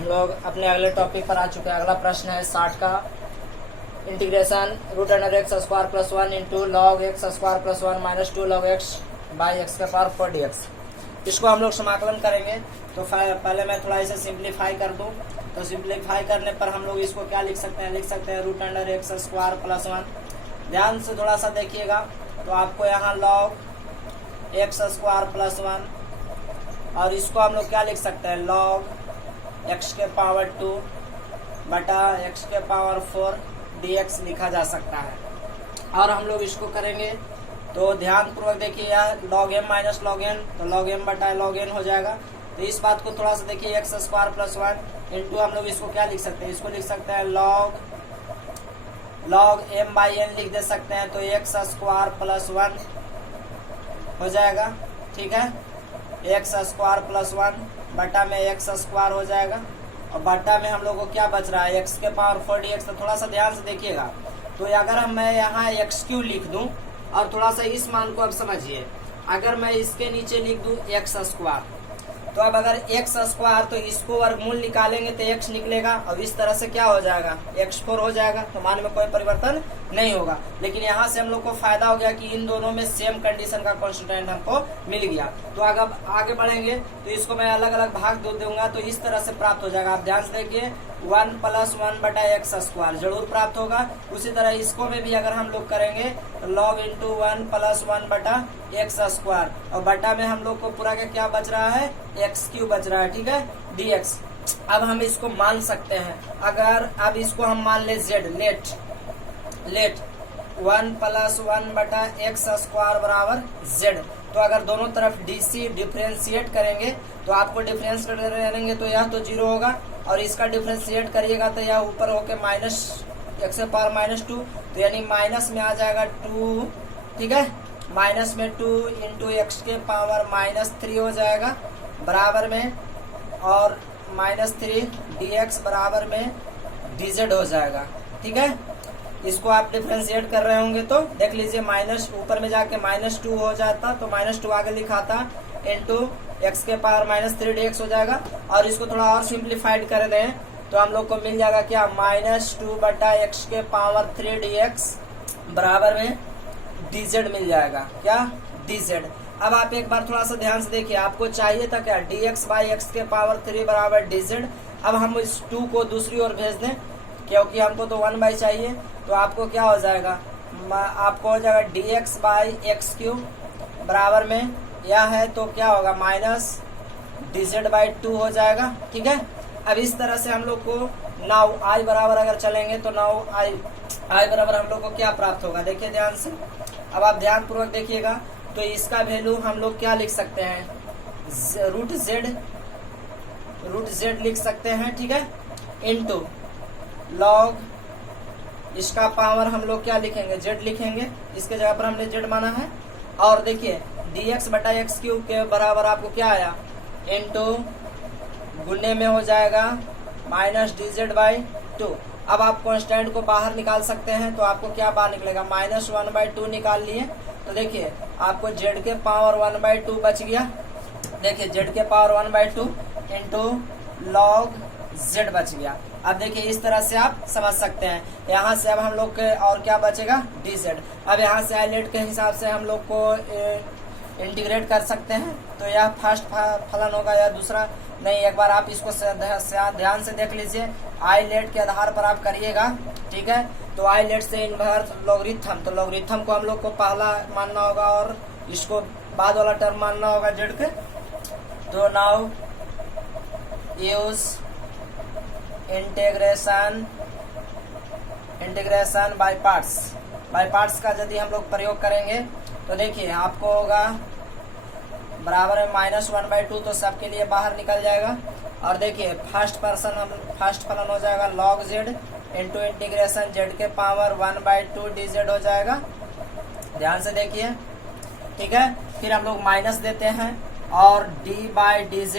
हम लोग अपने अगले टॉपिक पर आ चुके हैं। अगला प्रश्न है 60 का। Integration root under X square plus 1 into log X square plus 1 minus 2 log X by X के पावर 4 डी एक्स। इसको हम लोग समाकलन करेंगे। तो पहले मैं थोड़ा इसे सिंप्लीफाई कर दूं। तो सिंप्लीफाई करने पर हम लोग इसको क्या लिख सकते हैं, लिख सकते हैं root under X square plus 1। ध्यान से थोड़ा सा देखिएगा। तो आपको यहाँ लॉग एक्स स्क्वायर प्लस 1 और इसको हम लोग क्या लिख सकते हैं, लॉग एक्स के पावर 2 बटा एक्स के पावर 4 dx लिखा जा सकता है। और हम लोग इसको करेंगे तो ध्यान पूर्वक देखिए, यार log M minus log N, तो लॉग एम बटा लॉग एन हो जाएगा। तो इस बात को थोड़ा सा देखिए, एक्स स्क्वायर प्लस 1 इंटू हम लोग इसको क्या लिख सकते हैं, इसको लिख सकते हैं लॉग एम बाई एन लिख दे सकते हैं। तो एक्स स्क्वायर प्लस 1 हो जाएगा, ठीक है। एक्स स्क्वायर प्लस 1 बटा में एक्स स्क्वायर हो जाएगा और बटा में हम लोग को क्या बच रहा है, एक्स के पावर 4 dx। तो थोड़ा सा ध्यान से देखिएगा। तो अगर मैं यहाँ एक्स क्यू लिख दूं और थोड़ा सा इस मान को अब समझिए, अगर मैं इसके नीचे लिख दूं एक्स स्क्वायर, तो अब अगर एक्स स्क्वायर तो इसको वर्गमूल निकालेंगे तो एक्स निकलेगा और इस तरह से क्या हो जाएगा, x4 हो जाएगा। तो मान में कोई परिवर्तन नहीं होगा। लेकिन यहाँ से हम लोग को फायदा हो गया कि इन दोनों में सेम कंडीशन का कॉन्स्टेंट हमको मिल गया। तो अगर आगे बढ़ेंगे तो इसको मैं अलग अलग भाग दे दूंगा तो इस तरह से प्राप्त हो जाएगा। आप ध्यान से देखिए, 1 प्लस 1 बटा एक्स स्क्वायर जरूर प्राप्त होगा। उसी तरह इसको में भी अगर हम लोग करेंगे तो लॉग इंटू 1 प्लस 1 बटा एक्स स्क्वायर और बटा में हम लोग को पूरा का क्या बच रहा है, एक्स क्यू बच रहा है, ठीक है, dx। अब हम इसको मान सकते हैं, अगर अब इसको हम मान ले z, लेट 1 प्लस 1 बटा एक्स स्क्वायर बराबर z। तो अगर दोनों तरफ dc डिफ्रेंशिएट करेंगे तो आपको डिफरेंस करेंगे तो यह तो 0 होगा और इसका डिफ्रेंशिएट करिएगा तो यह ऊपर होके माइनस एक्स के पावर माइनस 2, तो यानी माइनस में आ जाएगा 2, ठीक है। माइनस में 2 इंटू एक्स के पावर माइनस 3 हो जाएगा बराबर में, और माइनस 3 dx बराबर में dz हो जाएगा, ठीक है। इसको आप डिफ्रेंशिएट कर रहे होंगे तो देख लीजिए, माइनस ऊपर में जाके माइनस 2 हो जाता तो माइनस 2 आगे लिखाता इंटू एक्स के पावर माइनस 3 dx हो जाएगा। और इसको थोड़ा और सिंप्लीफाइड कर दें तो हम लोग को मिल जाएगा क्या, माइनस 2 बटा एक्स के पावर 3 dx बराबर में dz मिल जाएगा, क्या, dz। अब आप एक बार थोड़ा सा ध्यान से देखिए, आपको चाहिए था क्या, dx बाई एक्स के पावर 3 बराबर dz। अब हम इस 2 को दूसरी ओर भेज दें क्योंकि हमको तो 1 बाई चाहिए। तो आपको क्या हो जाएगा, आपको हो जाएगा dx बाई एक्स क्यू बराबर में यह है तो क्या होगा, माइनस dz बाई 2 हो जाएगा, ठीक है। अब इस तरह से हम लोग को नाउ i बराबर अगर चलेंगे तो नाउ i बराबर हम लोग को क्या प्राप्त होगा, देखिए ध्यान से। अब आप ध्यान पूर्वक देखिएगा, तो इसका वैल्यू हम लोग क्या लिख सकते हैं, रूट z लिख सकते हैं, ठीक है, इनटू लॉग इसका पावर हम लोग क्या लिखेंगे, z लिखेंगे, इसके जगह पर हमने z माना है। और देखिए dx बटा एक्स क्यूब के बराबर आपको क्या आया, इनटू गुने में हो जाएगा माइनस dz बाई 2। अब आप कांस्टेंट को बाहर निकाल सकते हैं तो आपको क्या बाहर निकलेगा, माइनस 1 बाई 2 निकाल लिए तो देखिए आपको z के पावर 1 बाई 2 बच गया। देखिए z के power 1 by 2 into log z बच गया। अब देखिए इस तरह से आप समझ सकते हैं। यहाँ से अब हम लोग के और क्या बचेगा, dz। अब यहाँ से आइलेट के हिसाब से हम लोग को इंटीग्रेट कर सकते हैं। तो यह फर्स्ट फलन होगा या दूसरा नहीं, एक बार आप इसको ध्यान से देख लीजिए, आइलेट के आधार पर आप करिएगा, ठीक है। तो आइलेट से इनवर्स लॉगरिथम, तो लॉगरिथम को हम लोग को पहला मानना होगा और इसको बाद वाला टर्म मानना होगा जेड के। तो now use integration by parts का यदि हम लोग प्रयोग करेंगे तो देखिए आपको होगा बराबर में माइनस 1 बाई 2, तो सबके लिए बाहर निकल जाएगा। और देखिए फर्स्ट फलन हो जाएगा log z into integration z के पावर 1 बाई 2 dz हो जाएगा। ध्यान से देखिए, ठीक है। फिर हम लोग माइनस देते हैं और d by dz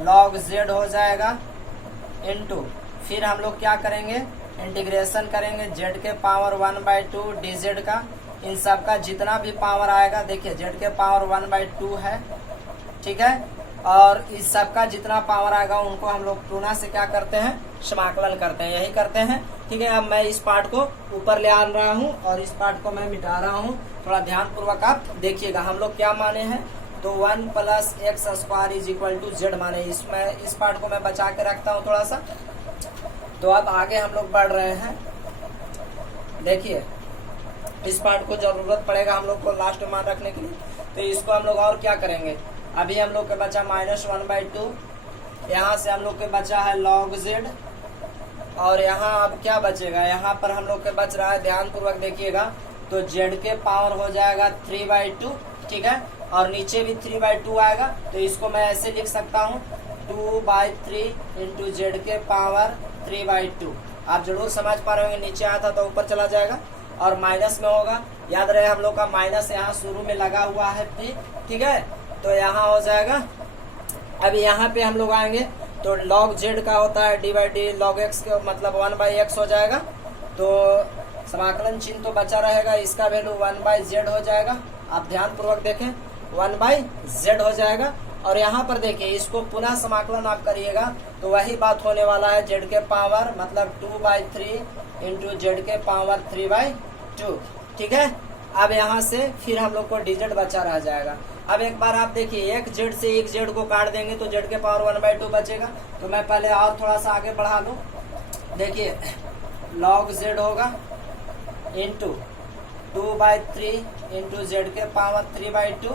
log z हो जाएगा इंटू फिर हम लोग क्या करेंगे, इंटीग्रेशन करेंगे z के पावर 1 बाई 2 dz का। इन सब का जितना भी पावर आएगा, देखिए z के पावर 1 बाई 2 है, ठीक है, और इस सब का जितना पावर आएगा उनको हम लोग पुनः से क्या करते हैं, समाकलन करते हैं, यही करते हैं। ठीक है, अब मैं इस पार्ट को ऊपर ले आ रहा हूँ और इस पार्ट को मैं मिटा रहा हूँ। थोड़ा ध्यान पूर्वक आप देखिएगा। हम लोग क्या माने हैं, तो 1 + x² = z माने। इसमें इस पार्ट को मैं बचा के रखता हूँ थोड़ा सा। तो अब आगे हम लोग बढ़ रहे हैं। देखिए, इस पार्ट को जरूरत पड़ेगा हम लोग को लास्ट में मान रखने के लिए। तो इसको हम लोग और क्या करेंगे, अभी हम लोग के बचा -1/2, यहाँ से हम लोग के बचा है log z, और यहाँ अब क्या बचेगा, यहाँ पर हम लोग के बच रहा है, ध्यान पूर्वक देखिएगा, तो z के पावर हो जाएगा 3/2। ठीक है, और नीचे भी 3/2 आएगा। तो इसको मैं ऐसे लिख सकता हूँ 2/3 × z के पावर 3/2। आप जरूर समझ पा रहे होंगे, नीचे आया था तो ऊपर चला जाएगा और माइनस में होगा। याद रहे हम लोग का माइनस यहाँ शुरू में लगा हुआ है p। ठीक है, तो यहाँ हो जाएगा। अब यहाँ पे हम लोग आएंगे तो log z का होता है d/d log x के, मतलब 1/x हो जाएगा। तो समाकलन चिन्ह तो बचा रहेगा, इसका वैल्यू 1/z हो जाएगा। आप ध्यान पूर्वक देखें, 1/z हो जाएगा। और यहाँ पर देखिए, इसको पुनः समाकलन आप करिएगा तो वही बात होने वाला है, z के पावर मतलब 2/3 × z के पावर 3/2। ठीक है, अब यहाँ से फिर हम लोग को dz बचा रह जाएगा। अब एक बार आप देखिए, एक z से एक z को काट देंगे तो z के पावर 1/2 बचेगा। तो मैं पहले और थोड़ा सा आगे बढ़ा लूँ। देखिए, log z होगा इंटू 2/3 × z के पावर 3/2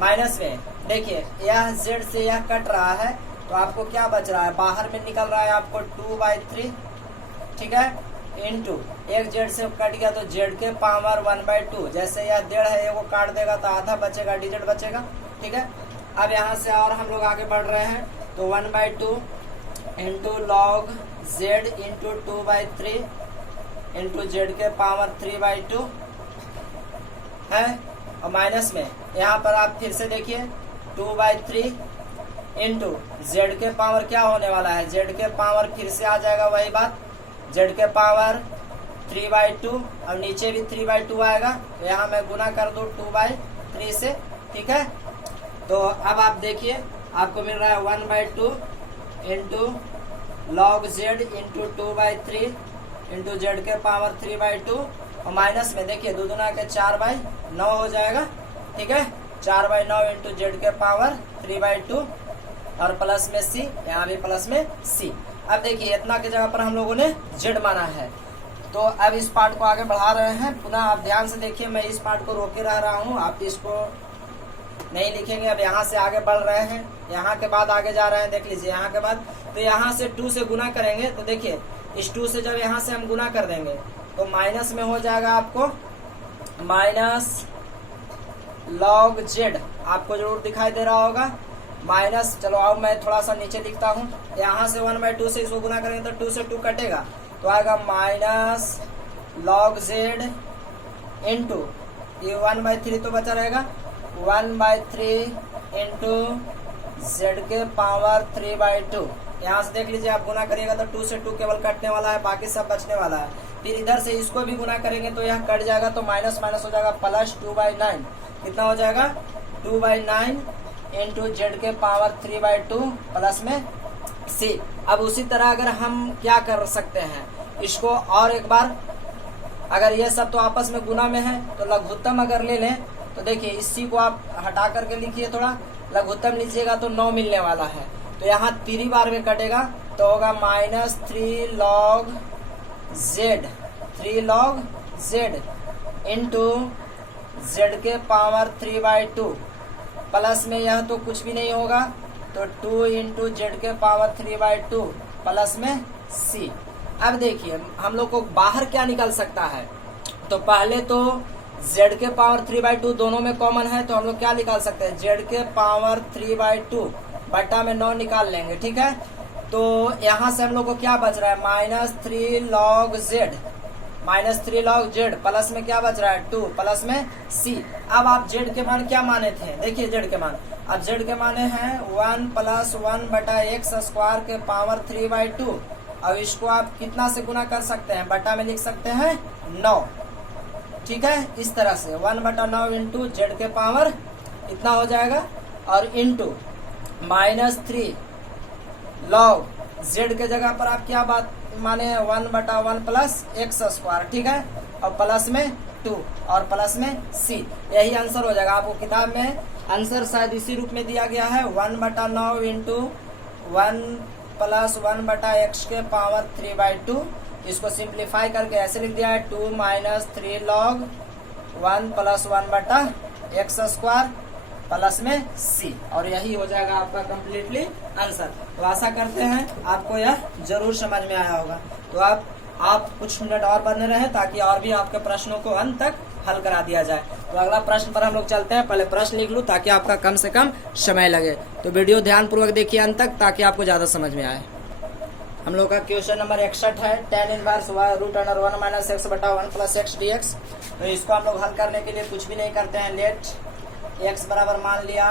माइनस में। देखिए, यह z से यह कट रहा है तो आपको क्या बच रहा है, बाहर में निकल रहा है आपको 2/3। ठीक है, इंटू एक z से कट गया तो z के पावर 1/2। जैसे यह 1.5 है, ये वो काट देगा तो आधा बचेगा, dz बचेगा। ठीक है, अब यहाँ से और हम लोग आगे बढ़ रहे हैं तो 1/2 × log z × 2/3 × z के पावर 3/2 है, और माइनस में यहाँ पर आप फिर से देखिए 2/3 इंटू z के पावर क्या होने वाला है, z के पावर फिर से आ जाएगा वही बात, z के पावर 3/2 और नीचे भी 3/2 आएगा। तो यहाँ मैं गुना कर दूँ 2/3 से। ठीक है, तो अब आप देखिए, आपको मिल रहा है 1/2 इंटू log z × 2/3 × z के पावर 3/2, और माइनस में देखिए 2 दूना के 4/9 हो जाएगा। ठीक है, 4/9 × z के पावर 3/2 और प्लस में c, यहाँ भी प्लस में c। अब देखिए, इतना की जगह पर हम लोगों ने z माना है। तो अब इस पार्ट को आगे बढ़ा रहे हैं। पुनः आप ध्यान से देखिए, मैं इस पार्ट को रोके रह रहा हूँ, आप इसको नहीं लिखेंगे। अब यहाँ से आगे बढ़ रहे हैं, यहाँ के बाद आगे जा रहे हैं। देख लीजिए, यहाँ के बाद तो यहाँ से 2 से गुना करेंगे तो देखिए, इस 2 से जब यहाँ से हम गुना कर देंगे तो माइनस में हो जाएगा आपको माइनस log z, आपको जरूर दिखाई दे रहा होगा माइनस। चलो अब मैं थोड़ा सा नीचे लिखता हूँ। यहाँ से 1/2 से इसको गुना करेंगे तो 2 से 2 कटेगा तो आएगा माइनस log z इंटू ये 1/3 तो बचा रहेगा 1/3 इंटू z के पावर 3/2। यहाँ से देख लीजिए, आप गुना करिएगा तो 2 से 2 केवल कटने वाला है, बाकी सब बचने वाला है। फिर इधर से इसको भी गुना करेंगे तो यह कट जाएगा तो माइनस माइनस हो जाएगा प्लस 2/9। कितना हो जाएगा 2/9 इंटू z के पावर 3/2 प्लस में c। अब उसी तरह अगर हम क्या कर सकते हैं, इसको और एक बार, अगर ये सब तो आपस में गुना में है तो लघुत्तम अगर ले लें तो देखिए, इसी को आप हटा करके लिखिए, थोड़ा लघुत्तम लीजिएगा तो 9 मिलने वाला है। तो यहाँ 3 बार में कटेगा तो होगा -3 log z इंटू z के पावर 3/2 प्लस में यह तो कुछ भी नहीं होगा तो 2 इंटू z के पावर 3/2 प्लस में c। अब देखिए, हम लोग को बाहर क्या निकल सकता है, तो पहले तो z के पावर 3/2 दोनों में कॉमन है तो हम लोग क्या निकाल सकते हैं, z के पावर 3/2 बटा में 9 निकाल लेंगे। ठीक है, तो यहाँ से हम लोग को क्या बच रहा है -3 log z प्लस में क्या बच रहा है 2 प्लस में c। अब आप z के मान क्या माने थे, देखिए z के मान, अब z के माने हैं 1 + 1/x² के पावर 3/2। अब इसको आप कितना से गुना कर सकते हैं, बटा में लिख सकते हैं 9। ठीक है, इस तरह से 1/9 इंटू z के पावर इतना हो जाएगा और इंटू -3 log z के जगह पर आप क्या बात माने 1/1 प्लस एक्स स्क्वायर, ठीक है, और प्लस में 2 और प्लस में c, यही आंसर हो जाएगा। आपको किताब में आंसर शायद इसी रूप में दिया गया है 1/9 इंटू 1 प्लस 1/x के पावर 3/2। इसको सिंप्लीफाई करके ऐसे लिख दिया है 2 - 3 log 1 plus 1/x square plus में c, और यही हो जाएगा आपका कंप्लीटली आंसर। तो आशा करते हैं आपको यह जरूर समझ में आया होगा। तो आप कुछ मिनट और बने रहें ताकि और भी आपके प्रश्नों को अंत तक हल करा दिया जाए। तो अगला प्रश्न पर हम लोग चलते हैं। पहले प्रश्न लिख लूं ताकि आपका कम से कम समय लगे। तो वीडियो ध्यान पूर्वक देखिए अंत तक ताकि आपको ज्यादा समझ में आए। हम लोग का क्वेश्चन नंबर 61 है tan inverse √1 - x/1 plus x dx। तो इसको हम लोग हल करने के लिए कुछ भी नहीं करते हैं। लेट x बराबर मान लिया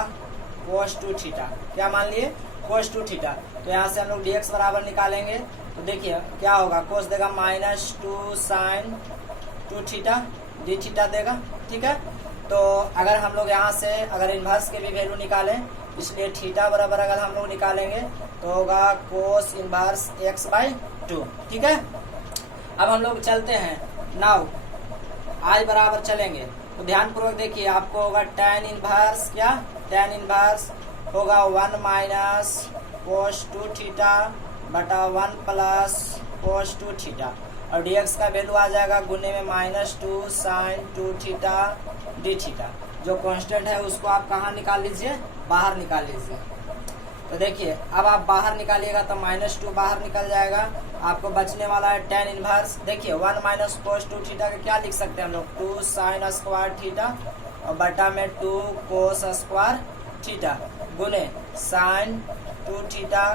cos 2 थीटा, क्या मान लिए cos 2 थीटा। तो यहाँ से हम लोग dx बराबर निकालेंगे। तो देखिए क्या होगा, cos देगा -2 sin 2 थीटा d थीटा देगा, ठीक है। तो अगर हम लोग यहाँ से अगर इनवर्स के भी वैल्यू निकालें, इसलिए थीटा बराबर अगर हम लोग निकालेंगे तो होगा cos इनवर्स x/2, ठीक है। अब हम लोग चलते हैं नाउ आई बराबर चलेंगे। तो ध्यान पूर्वक देखिए, आपको होगा tan इनवर्स, क्या tan इनवर्स होगा 1 माइनस cos 2 थीटा बटा 1 प्लस cos 2 थीटा, और dx का वैल्यू आ जाएगा गुने में -2 sin 2 थीटा d थीटा। जो कांस्टेंट है उसको आप कहाँ निकाल लीजिए, बाहर निकाल लीजिए। तो देखिए अब आप बाहर निकालिएगा तो -2 बाहर निकल जाएगा, आपको बचने वाला है tan इनवर्स। देखिए 1 माइनस cos 2 थीटा का क्या लिख सकते हैं हम लोग, 2 sin स्क्वायर थीटा और बटा में 2 cos स्क्वायर थीटा गुने sin 2 थीटा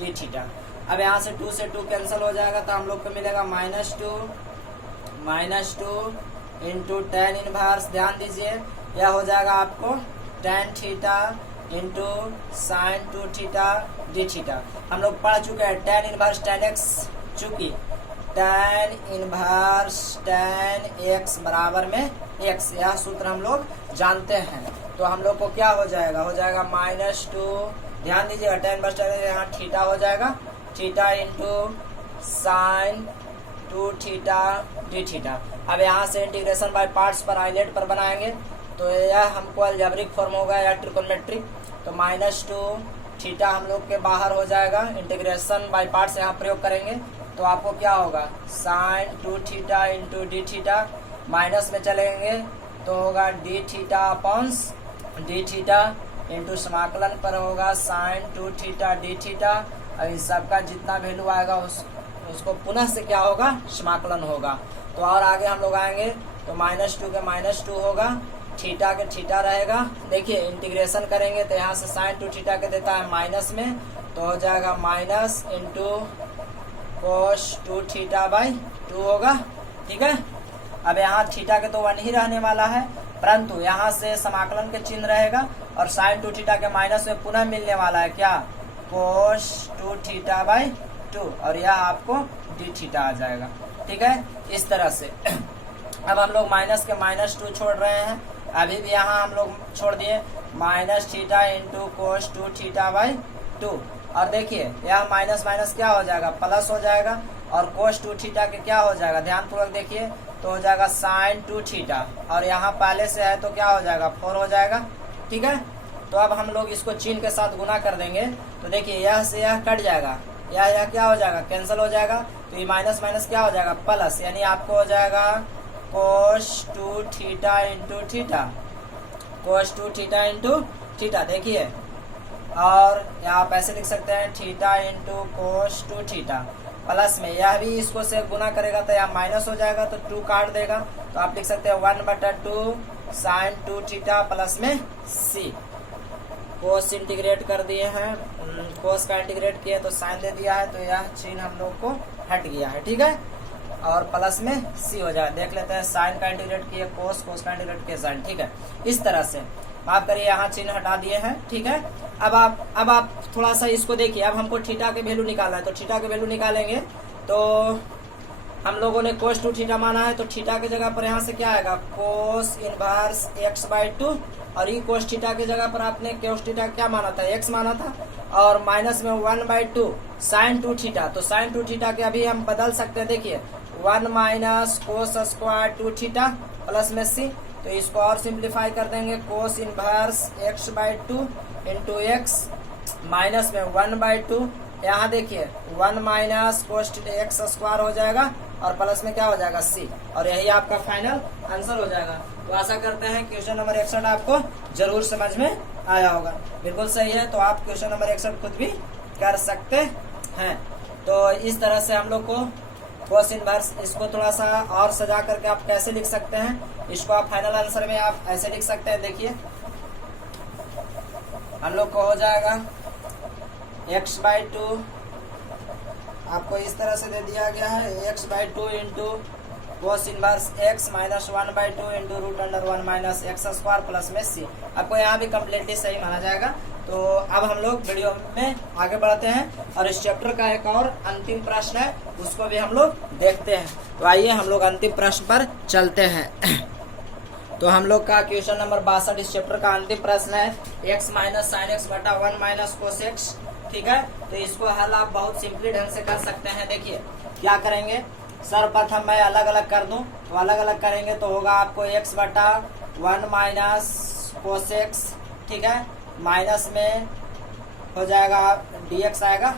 d थीटा। अब यहाँ से 2 से 2 कैंसिल हो जाएगा तो हम लोग को मिलेगा -2 इंटू tan इनवर्स। ध्यान दीजिए यह हो जाएगा आपको tan theta into sine 2 theta d theta. हम लोग पढ़ चुके हैं tan इनवर्स tan x, चूंकि tan इनवर्स tan x बराबर में x, यह सूत्र हम लोग जानते हैं। तो हम लोग को क्या हो जाएगा, -2, ध्यान दीजिएगा tan इनवर्स tan x यहाँ थीटा हो जाएगा, theta into sine 2 theta d theta. अब यहाँ से इंटीग्रेशन बाय पार्ट्स पर आइलेट पर बनाएंगे तो यह हमको अलजेब्रिक फॉर्म होगा या ट्रिकोनोमेट्रिक। तो -2 थीटा हम लोग के बाहर हो जाएगा, इंटीग्रेशन बाय पार्ट्स यहाँ प्रयोग करेंगे तो आपको क्या होगा sine 2 theta into d theta, minus में चलेंगे तो होगा d theta upon d theta into समाकलन पर होगा साइन 2 थीटा d थीटा। और इन सबका जितना वैल्यू आएगा उसको पुनः से क्या होगा, समाकलन होगा। तो और आगे हम लोग आएंगे तो -2 के -2 होगा, थीटा के थीटा रहेगा। देखिए इंटीग्रेशन करेंगे तो यहाँ से साइन 2 थीटा के देता है माइनस में, तो हो जाएगा minus into cos 2 theta by 2 होगा, ठीक है। अब यहाँ थीटा के तो 1 ही रहने वाला है, परंतु यहाँ से समाकलन के चिन्ह रहेगा और साइन 2 थीटा के माइनस में पुनः मिलने वाला है क्या, cos 2 थीटा बाई 2, और यह आपको d थीटा आ जाएगा, ठीक है। इस तरह से अब हम लोग माइनस के -2 छोड़ रहे हैं, अभी भी यहाँ हम लोग छोड़ दिए -theta into cos 2 theta by 2। और देखिए यहाँ माइनस माइनस क्या हो जाएगा, प्लस हो जाएगा, और cos 2 थीटा के क्या हो जाएगा, ध्यान पूर्वक देखिए तो हो जाएगा साइन 2 थीटा, और यहाँ पहले से है तो क्या हो जाएगा 4 हो जाएगा, ठीक है। तो अब हम लोग इसको चिन्ह के साथ गुना कर देंगे तो देखिए यह से यह कट जाएगा, यह क्या हो जाएगा, कैंसिल हो जाएगा। तो ये माइनस माइनस क्या हो जाएगा, प्लस, यानी आपको हो जाएगा cos 2 theta into theta, cos 2 theta into theta. देखिए और यहाँ आप ऐसे लिख सकते हैं theta into cos 2 theta, plus में यह भी इसको से गुना करेगा तो यहाँ माइनस हो जाएगा तो 2 काट देगा, तो आप लिख सकते हैं 1/2 साइन 2 थीटा प्लस में c। कोस इंटीग्रेट कर दिए हैं, कोस का इंटीग्रेट किए तो साइन दे दिया है, तो यह चिन्ह हम लोग को हट गया है, ठीक है। और प्लस में c हो जाए, देख लेते हैं साइन का इंटीग्रेट किए कोस, कोस का इंटीग्रेट किए साइन, ठीक है। इस तरह से माफ करिए यहाँ चिन्ह हटा दिए हैं, ठीक है। अब आप थोड़ा सा इसको देखिए, अब हमको थीटा के वैल्यू निकालना है, तो थीटा के वैल्यू निकालेंगे तो हम लोगों ने कोस टू थीटा माना है, तो थीटा की जगह पर यहाँ से क्या आएगा, कोस इनवर्स एक्स बाई टू, और ये कोस थीटा की जगह पर आपने कोस थीटा क्या माना था, एक्स माना था, और माइनस में 1/2 साइन टू थीटा। तो साइन टू थीटा के अभी हम बदल सकते हैं, देखिए 1 minus cos square two theta plus में सी, तो इसको और सिंप्लीफाई कर देंगे, cos inverse X by two into X minus में 1/2, यहाँ देखिए 1 माइनस कोस एक्स स्क्वायर हो जाएगा और प्लस में क्या हो जाएगा सी, और यही आपका फाइनल आंसर हो जाएगा। तो आशा करते हैं क्वेश्चन नंबर 61 आपको जरूर समझ में आया होगा। बिल्कुल सही है, तो आप क्वेश्चन नंबर 61 खुद भी कर सकते हैं। तो इस तरह से हम लोग को कोस इनवर्स, इसको थोड़ा सा और सजा करके आप कैसे लिख सकते हैं, इसको आप फाइनल आंसर में आप ऐसे लिख सकते हैं। देखिए हम लोग को हो जाएगा एक्स बाई टू, आपको इस तरह से दे दिया गया है, X by two into cos inverse X minus 1/2 into root under 1 minus X square plus में सी। आपको यहाँ भी कम्प्लीटली सही माना जाएगा। तो अब हम लोग वीडियो में आगे बढ़ते हैं और इस चैप्टर का एक और अंतिम प्रश्न है, उसको भी हम लोग देखते हैं। तो आइए हम लोग अंतिम प्रश्न पर चलते हैं। तो हम लोग का क्वेश्चन नंबर 62 इस चैप्टर का अंतिम प्रश्न है, एक्स माइनस साइन एक्स बटा 1 माइनस कोस एक्स। ठीक है, तो इसको हल आप बहुत सिंपली ढंग से कर सकते हैं। देखिए क्या करेंगे, सर्वप्रथम मैं अलग अलग कर दूं, तो अलग अलग करेंगे तो होगा आपको x बटा 1 माइनस कोस एक्स, ठीक है, माइनस में हो जाएगा dx आएगा,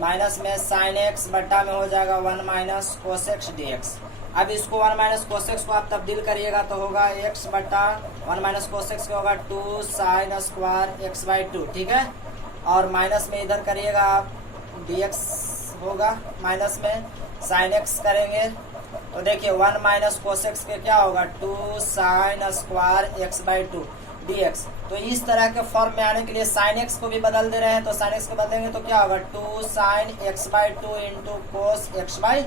माइनस में साइन एक्स बटा में हो जाएगा 1 माइनस कोस एक्स dx। अब इसको 1 माइनस कोस एक्स को आप तब्दील करिएगा तो होगा x बटा 1 माइनस कोस एक्स का होगा 2 साइन स्क्वायर एक्स बाई 2, ठीक है, और माइनस में इधर करिएगा आप dx होगा, माइनस में साइन एक्स करेंगे तो देखिए 1 माइनस कोस एक्स के क्या होगा 2 sine square X by 2 dx। तो इस तरह के फॉर्म में आने के लिए साइन एक्स को भी बदल दे रहे हैं, तो साइन एक्स को बदलेंगे तो क्या होगा 2 sine X by 2 into cos X by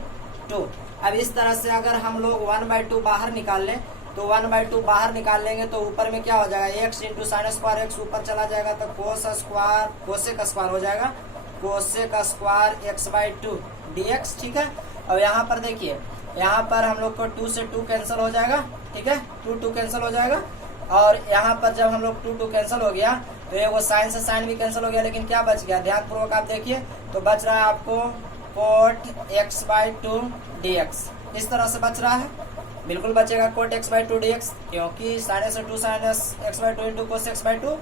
2। अब इस तरह से अगर हम लोग 1/2 बाहर निकाल लें तो 1/2 बाहर निकाल लेंगे तो ऊपर में क्या हो जाएगा x into sine square x ऊपर चला जाएगा तो कोस स्क्वायर कोसेक स्क्वायर हो जाएगा, cosec square X by 2 dx, ठीक है। और यहाँ पर देखिए, यहाँ पर हम लोग को 2 से 2 कैंसिल हो जाएगा, ठीक है, 2 कैंसिल हो जाएगा, और यहाँ पर जब हम लोग 2 कैंसिल हो गया तो ये वो साइन से साइन भी कैंसिल हो गया, लेकिन क्या बच गया, ध्यान पूर्वक आप देखिए, तो बच रहा है आपको कोट एक्स बाई 2 dx, इस तरह से बच रहा है, बिल्कुल बचेगा कोट एक्स बाई 2 dx, क्योंकि साइन से 2 sine X by 2 into cos X by 2,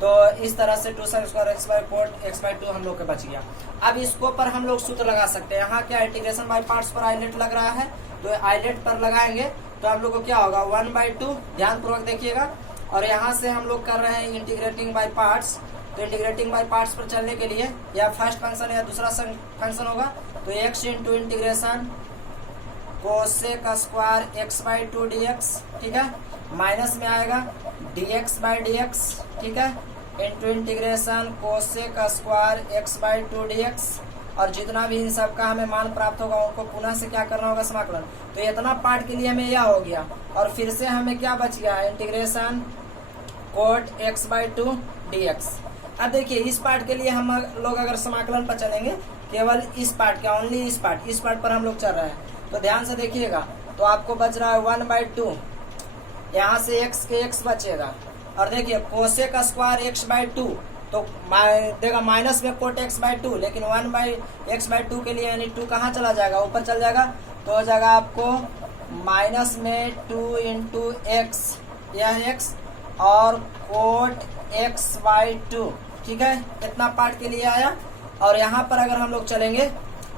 तो इस तरह से 2 sine square X by cot X by 2 हम लोग के बच गया। अब इसको पर हम लोग सूत्र लगा सकते हैं, यहाँ क्या इंटीग्रेशन बाई पार्ट्स पर आइलेट लग रहा है, तो आइलेट पर लगाएंगे तो हम लोग को क्या होगा 1/2, ध्यान पूर्वक देखिएगा, और यहाँ से हम लोग कर रहे हैं इंटीग्रेटिंग बाई पार्ट्स, तो इंटीग्रेटिंग बाई पार्ट्स पर चलने के लिए या फर्स्ट फंक्शन या दूसरा फंक्शन होगा, तो x into integration cosec square X by 2 dx, ठीक है, माइनस में आएगा dx बाई dx, ठीक है, into integration cosec square X by 2 dx, और जितना भी इन सब का हमें मान प्राप्त होगा उनको पुनः से क्या करना होगा, समाकलन। तो इतना पार्ट के लिए हमें यह हो गया, और फिर से हमें क्या बच गया, integration cot X by 2 dx। अब देखिए इस पार्ट के लिए हम लोग अगर समाकलन पर चलेंगे, केवल इस पार्ट का, ओनली इस पार्ट पर हम लोग चल रहे हैं, तो ध्यान से देखिएगा, तो आपको बच रहा है 1/2, यहाँ से x के x बचेगा, और देखिए कोसेक स्क्वायर एक्स बाई 2, तो देगा माइनस में कोट एक्स बाई 2, लेकिन 1/x/2 के लिए यानी 2 कहाँ चला जाएगा, ऊपर चल जाएगा, तो हो जाएगा आपको माइनस में 2 इंटू एक्स, यह x, और कोट एक्स बाई 2, ठीक है, इतना पार्ट के लिए आया। और यहाँ पर अगर हम लोग चलेंगे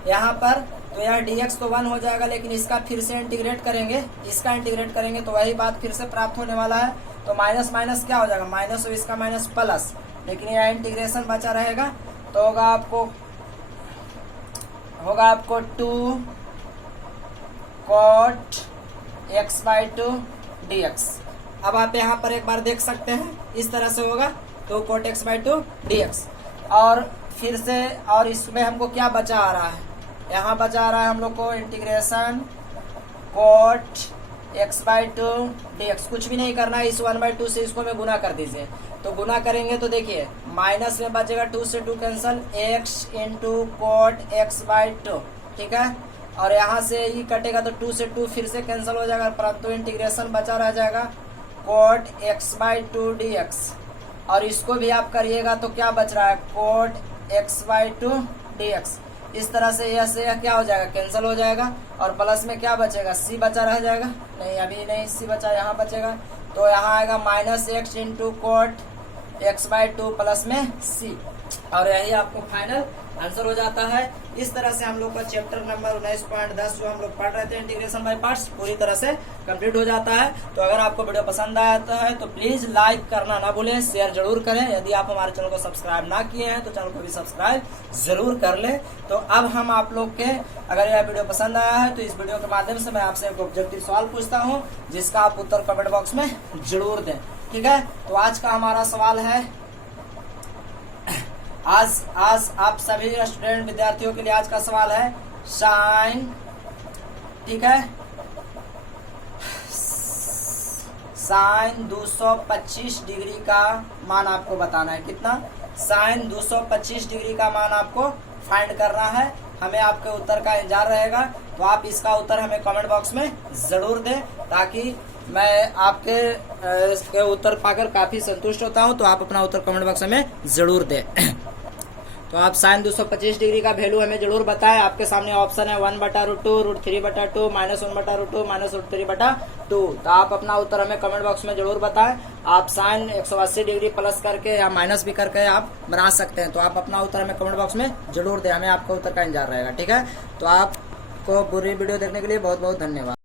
यहाँ पर, तो यार dx तो 1 हो जाएगा, लेकिन इसका फिर से इंटीग्रेट करेंगे, इसका इंटीग्रेट करेंगे तो वही बात फिर से प्राप्त होने वाला है, तो माइनस माइनस क्या हो जाएगा, माइनस और इसका माइनस प्लस, लेकिन यह इंटीग्रेशन बचा रहेगा, तो होगा आपको 2 कोट एक्स बाई 2 dx। अब आप यहाँ पर एक बार देख सकते हैं, इस तरह से होगा 2 कोट एक्स बाई 2 dx, और फिर से, और इसमें हमको क्या बचा आ रहा है, यहाँ बचा आ रहा है हम लोग को integration cot X by 2 dx, कुछ भी नहीं करना है, इस 1/2 से इसको में गुना कर दीजिए, तो गुना करेंगे तो देखिए माइनस में बचेगा 2 से 2 cancel, x into coat X by 2, ठीक है, और यहाँ से ई कटेगा तो 2 से 2 फिर से कैंसिल हो जाएगा, परंतु इंटीग्रेशन बचा रह जाएगा cot x/2 dx। और इसको भी आप करिएगा तो क्या बच रहा है cot x/2 dx। इस तरह से यह क्या हो जाएगा कैंसिल हो जाएगा, और प्लस में क्या बचेगा c बचा रह जाएगा, नहीं अभी नहीं c बचा, यहाँ बचेगा तो यहाँ आएगा -x into cot x/2 plus में c, और यही आपको फाइनल आंसर हो जाता है। इस तरह से हम लोग का चैप्टर नंबर 19.10 जो हम लोग पढ़ रहे थे इंटीग्रेशन बाय पार्ट्स पूरी तरह से कंप्लीट हो जाता है। तो अगर आपको वीडियो पसंद आता है तो प्लीज लाइक करना ना भूलें, शेयर जरूर करें। यदि आप हमारे चैनल को सब्सक्राइब ना किए हैं तो चैनल को भी सब्सक्राइब जरूर कर लें। तो अब हम आप लोग के अगर यह वीडियो पसंद आया है तो इस वीडियो के माध्यम से मैं आपसे एक ऑब्जेक्टिव सवाल पूछता हूँ जिसका आप उत्तर कमेंट बॉक्स में जरूर दें, ठीक है। तो आज का हमारा सवाल है, आज आप सभी स्टूडेंट विद्यार्थियों के लिए आज का सवाल है साइन, ठीक है, साइन 225 डिग्री का मान आपको बताना है। कितना? साइन 225 डिग्री का मान आपको फाइंड करना है। हमें आपके उत्तर का इंतजार रहेगा, तो आप इसका उत्तर हमें कमेंट बॉक्स में जरूर दें ताकि मैं आपके उत्तर पाकर काफी संतुष्ट होता हूं। तो आप अपना उत्तर कमेंट बॉक्स में जरूर दें। तो आप साइन 225 डिग्री का वैल्यू हमें जरूर बताएं। आपके सामने ऑप्शन है 1/√2, √3/2, -1/√2, -√3/2। तो आप अपना उत्तर हमें कमेंट बॉक्स में जरूर बताएं। आप साइन 180 डिग्री प्लस करके या माइनस भी करके आप बना सकते हैं। तो आप अपना उत्तर हमें कमेंट बॉक्स में जरूर दें, हमें आपका उत्तर का इंतजार रहेगा, ठीक है। तो आपको पूरी वीडियो देखने के लिए बहुत बहुत धन्यवाद।